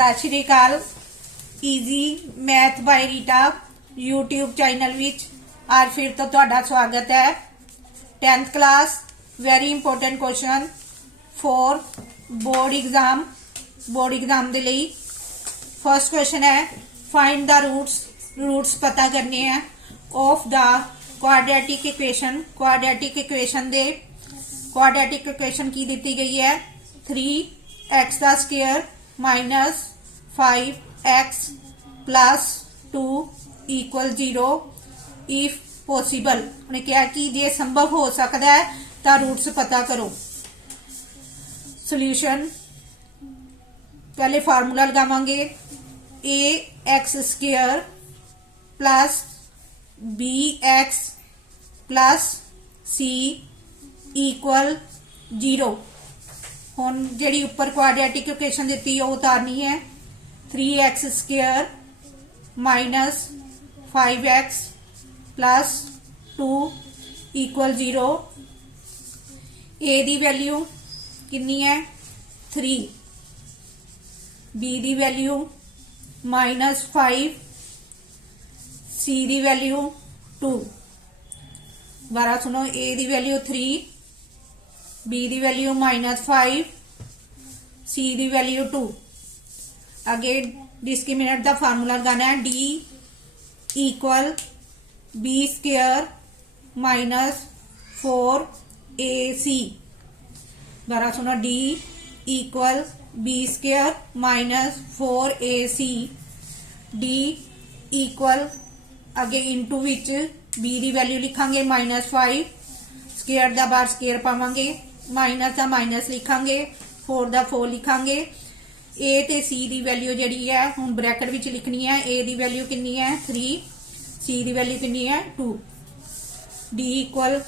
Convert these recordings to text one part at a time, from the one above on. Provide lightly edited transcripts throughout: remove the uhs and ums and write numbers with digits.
सत Sri Akal. Easy math by Rita YouTube channel विच आज फिर तो तुहाडा स्वागत है। 10th class very important question for board exam दे लई। फर्स्ट क्वेश्चन है फाइंड द रूट्स पता करने हैं of the quadratic equation. Quadratic equation की दी गई है 3x का square minus 5x plus 2 equal 0 if possible. उन्हें क्या कि जे संभव हो सकता है तो रूट्स पता करो। सॉल्यूशन पहले फार्मूला लगावांगे ax square plus bx plus c equal 0। हुण जिहड़ी उपर क्वाड्रेटिक इक्वेशन दी है उतारनी है 3x square minus 5x plus 2 equal 0। A दी वैल्यू कितनी है 3, बी दी वैल्यू माइनस 5, सी दी वैल्यू 2। दोबारा सुनो, ए दी वैल्यू 3, बी दी वैल्यू माइनस 5, सी दी वैल्यू 2। आगे डिस्क्रिमिनेंट का फार्मूला लगाना है D equal B square minus 4ac। दोबारा सुनो, D equal B square minus 4ac। D equal आगे इंटू विच बी दी वैल्यू लिखांगे माइनस 5, स्केयर दा बार स्केयर पावांगे, माइनस दा माइनस लिखांगे, 4 दा 4 लिखांगे। ए ते सी दी वैल्यू जिहड़ी है हुण ब्रैकेट विच लिखनी है। ए दी वैल्यू कितनी है 3, सी दी वैल्यू कितनी है 2। डी इक्वल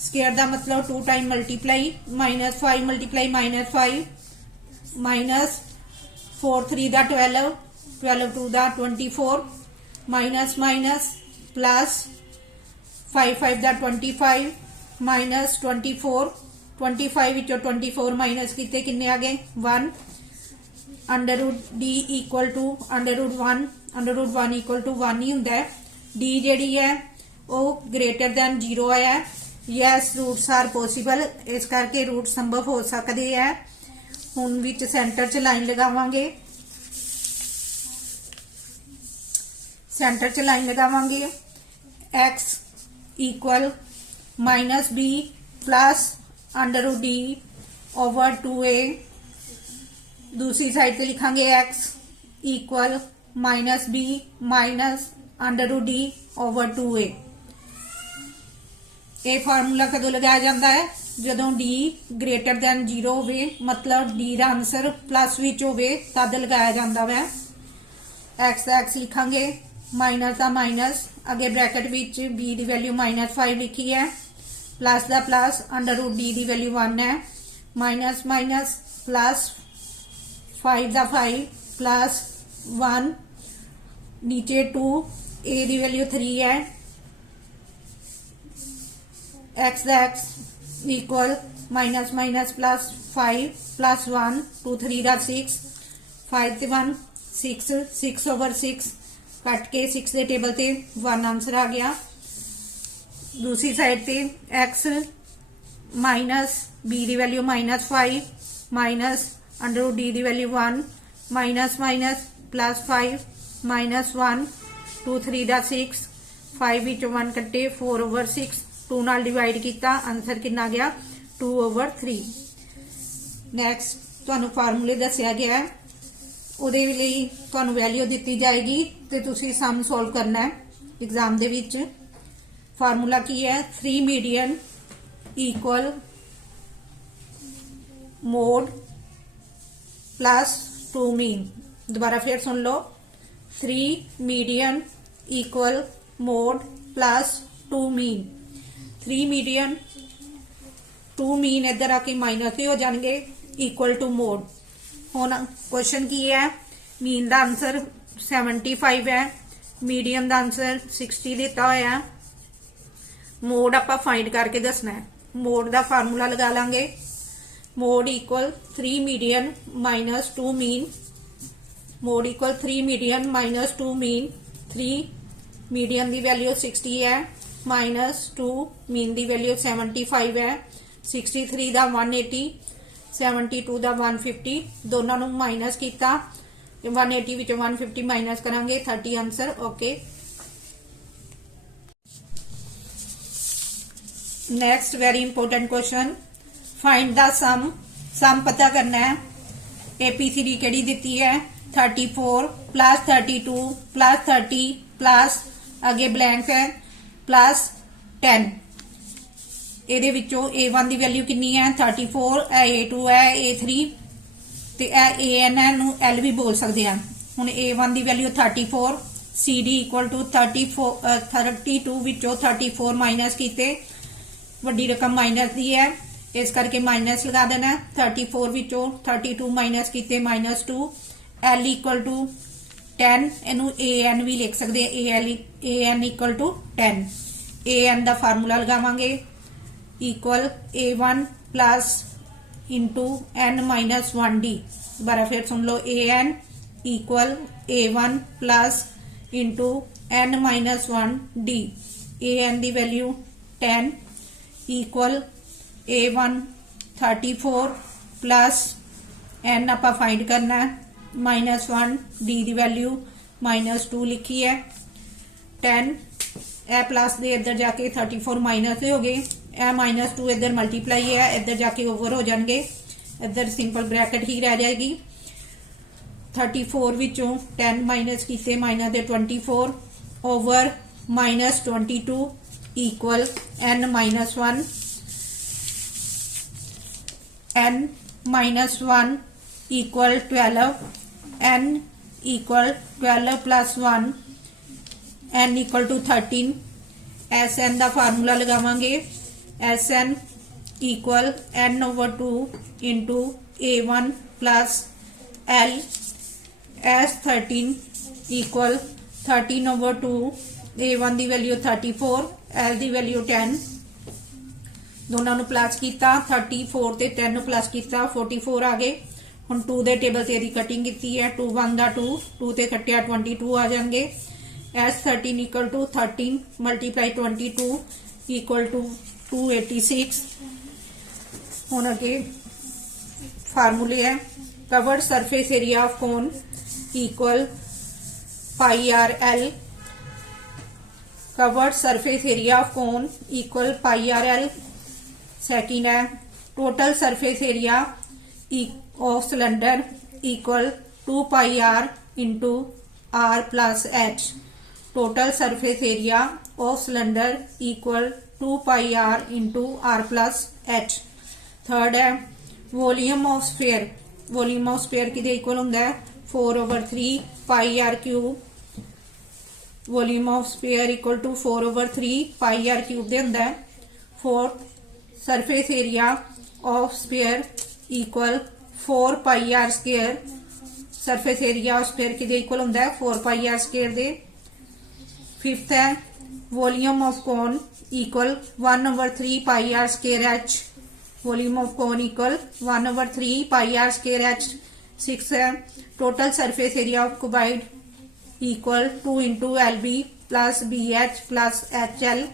स्केयर दा मतलब 2 time multiply minus 5 multiply minus 5 minus 4 3 दा 12, 12 2 दा 24 माइनस माइनस प्लस 5 5 दा 25 माइनस 24, 25 विचों 24 माइनस किते किन्ने आ गए 1। Under root D equal to under root 1 equal to 1 ही हुंदा है। डी जिहड़ी है वो ग्रेटर दैन 0 आया है। यस रूट्स आर पॉसिबल, इस करके रूट संभव हो सकते हैं। हुण विच सेंटर च लाइन लगावांगे, सेंटर च लाइन लगावांगे x equal minus B plus under root D over 2a। दूसरी साइड पे लिखांगे x equal minus B minus under root D over 2a। ये फार्मूला कदों लगाया जाता है जदों d ग्रेटर दैन 0 होवे, मतलब d का आंसर प्लस विच होवे तद लगाया जाता है। x लिखांगे माइनस का माइनस, अगे ब्रैकेट विच b की वैल्यू माइनस 5 लिखी है, प्लस का प्लस अंडर रूट डी की वैल्यू 1 है, माइनस माइनस प्लस 5 का 5 प्लस 1 नीचे 2। ए की वैल्यू 3 है, x equal minus minus plus 5 plus 1 2 3 का 6, 5 ते 1 6, 6 ओवर 6 कट के 6 के टेबल ते 1 आंसर आ गया। दूसरी साइड पे x माइनस बी की value minus 5 minus under root D की value 1 minus minus plus 5 minus 1 2 3 का 6, 5 विचों 1 कट्टे 4 ओवर 6, 2 नाल डिवाइड किया, आंसर कितना गया 2 ओवर 3। नैक्सट तुहानू फार्मूले दसिया गया है, उहदे लई तुहानू वैल्यू दी जाएगी ते तुसी सम सॉल्व करना है एग्जाम दे विच। फार्मूला की है 3 median equal mode plus 2 mean. दोबारा फिर सुन लो, 3 median equal mode plus 2 mean. 3 median 2 mean इधर आके माइनस ही हो जाएंगे इक्वल टू मोड। हुण क्वेश्चन की है, मीन का आंसर 75 है, मीडियन का आंसर 60 दिता होया। मोड आपां फाइंड करके दसना है। मोड का फार्मूला लगा लांगे, mode equal 3 median minus 2 mean mode equal 3 median minus 2 mean. 3 median की वैल्यू 60 है माइनस 2 मीन की वैल्यू 75 है। 63 का 180 72 का 150 दोनों नू माइनस किया 180 विचों 150 माइनस करांगे 30 answer okay. Next very important question find the sum पता करना है। एपीसीडी केड़ी दिती है 34 प्लस 32 प्लस 30 प्लस आगे ब्लैंक है प्लस 10। ਇਹਦੇ ਵਿੱਚੋਂ a1 ਦੀ ਵੈਲਿਊ ਕਿੰਨੀ ਹੈ 34 a2 ਹੈ a3 ਤੇ ਇਹ an ਹੈ ਨੂੰ l ਵੀ ਬੋਲ ਸਕਦੇ ਆ। ਹੁਣ a1 the value 34 cd equal to 32 ਵਿੱਚੋਂ 34 ਮਾਈਨਸ ਕੀਤੇ ਵੱਡੀ ਰਕਮ ਮਾਈਨਸ ਦੀ ਹੈ ਇਸ ਕਰਕੇ ਮਾਈਨਸ ਲਗਾ ਦੇਣਾ। 34 ਵਿੱਚੋਂ 32 ਮਾਈਨਸ ਕੀਤੇ -2 l ਇਕੁਅਲ ਟੂ 10 ਇਹਨੂੰ an ਵੀ ਲਿਖ ਸਕਦੇ ਆ an ਇਕੁਅਲ ਟੂ 10। an ਦਾ ਫਾਰਮੂਲਾ ਲਗਾਵਾਂਗੇ equal a1 plus into n minus 1d। दोबारा फिर सुन लो an equal a1 plus into n minus 1d। an की value 10 equal a1 34 plus n आप फाइंड करना है -1 d की वैल्यू -2 लिखी है। 10 ए प्लस दे इधर जाके 34 माइनस हो गए -2 इधर मल्टीप्लाई है इधर जाके ओवर हो जाएंगे इधर सिंपल ब्रैकेट ही रह जाएगी। 34 विचों 10 माइनस किते -24 over -22 equal n -1 n -1 equal 12 n equal 12 plus 1 n equal to 13। Sn का फार्मूला लगावांगे Sn equal n/2 into a1 plus l S13 equal 13/2 a1 की वैल्यू 34 l की वैल्यू 10 दोनों नू प्लस किया 34 ते 10 नू प्लस किया 44 आ गए। हुण 2 दे टेबल से कटिंग की है 2 1 का 2 ते कटिया 22 आ जाएंगे। S13 equal to 13 multiply 22 equal to 286। हुण अगे फार्मूले है curved surface area of cone equal pi R L. Curved surface area of cone equal pi R L. Second है total surface area of cylinder equal 2 pi R into R plus H. Total surface area of cylinder equal 2 pi R into R plus H. Third है volume of sphere. Volume of sphere किदे equal होंदा है 4/3 pi r cube. Volume of sphere equal to 4/3 pi r cube दे होंदा है। Fourth surface area of sphere equal 4 pi r square. Surface area of sphere किदे equal होंदा है 4 pi r square दे। फिफ्थ है volume of cone equal 1/3 pi r square h. Volume of cone equal 1/3 pi r square h. Six है total surface area of cuboid equal 2 into l b plus b h plus h l.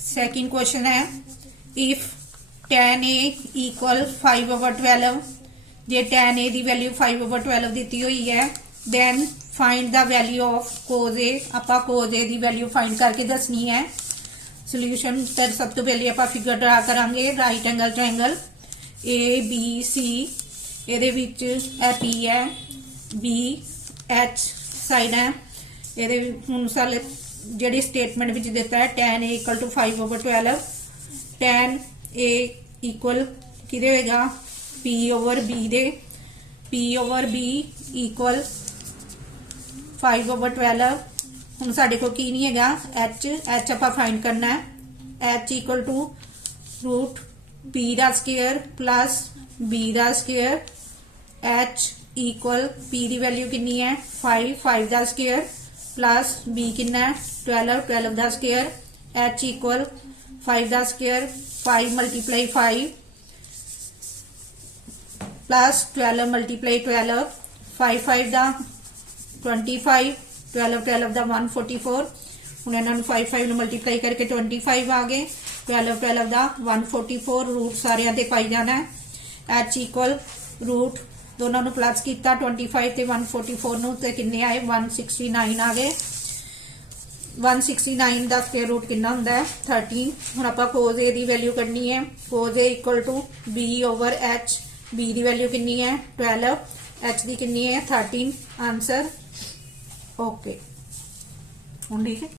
Second question है if tan a equal 5/12 जे tan a की value 5/12 दी हुई है then find the value of cos a। आपां cos a की value find करके दसनी है। सोल्यूशन पर सब तो पहले आपां फिगर ड्रा करांगे right angle triangle A B C ਇਹਦੇ ਵਿੱਚ ਇਹ p है b h साइड है। ਇਹਦੇ ਹੁਣ ਸਾਲੇ ਜਿਹੜੀ ਸਟੇਟਮੈਂਟ ਵਿੱਚ ਦਿੱਤਾ ਹੈ tan a equal to 5/12 tan a equal किदे होएगा p/b दे p/b इक्वल 5/12। हुण साडे कोल की नहीं हैगा h आपां फाइंड करना है h equal to root b दा स्क्वायर प्लस b दा स्क्वायर h इक्वल p दी वैल्यू कितनी है 5 दा स्क्वायर प्लस b कितना है 12 दा स्क्वायर h इक्वल 5 का स्क्वायर 5 मल्टीप्लाई 5 प्लस 12 मल्टीप्लाई 12 5 5 का 25 12 12 का 144 ਹੁਣ ਇਹਨਾਂ ਨੂੰ 5 5 ਨੂੰ ਮਲਟੀਪਲਾਈ ਕਰਕੇ 25 ਆ ਗਏ 12 12 ਦਾ 144 रूट ਸਾਰਿਆਂ ਤੇ ਪਾਈ ਜਾਣਾ ਹੈ h ਇਕੁਅਲ रूट ਦੋਨਾਂ ਨੂੰ ਪਲੱਸ ਕੀਤਾ 25 ਤੇ 144 ਨੂੰ ਤੇ ਕਿੰਨੇ ਆਏ 169 ਆ ਗਏ 169 ਦਾ ਸਕੁਅਰ रूट ਕਿੰਨਾ ਹੁੰਦਾ ਹੈ 13 ਹੁਣ ਆਪਾਂ cos a ਦੀ ਵੈਲਿਊ ਕੱਢਣੀ ਹੈ cos a equal to b over h b ਦੀ ਵੈਲਿਊ ਕਿੰਨੀ ਹੈ 12 h ਦੀ ਕਿੰਨੀ ਹੈ 13 ਆਨਸਰ ਓਕੇ ਹੁਣ ਠੀਕ ਹੈ।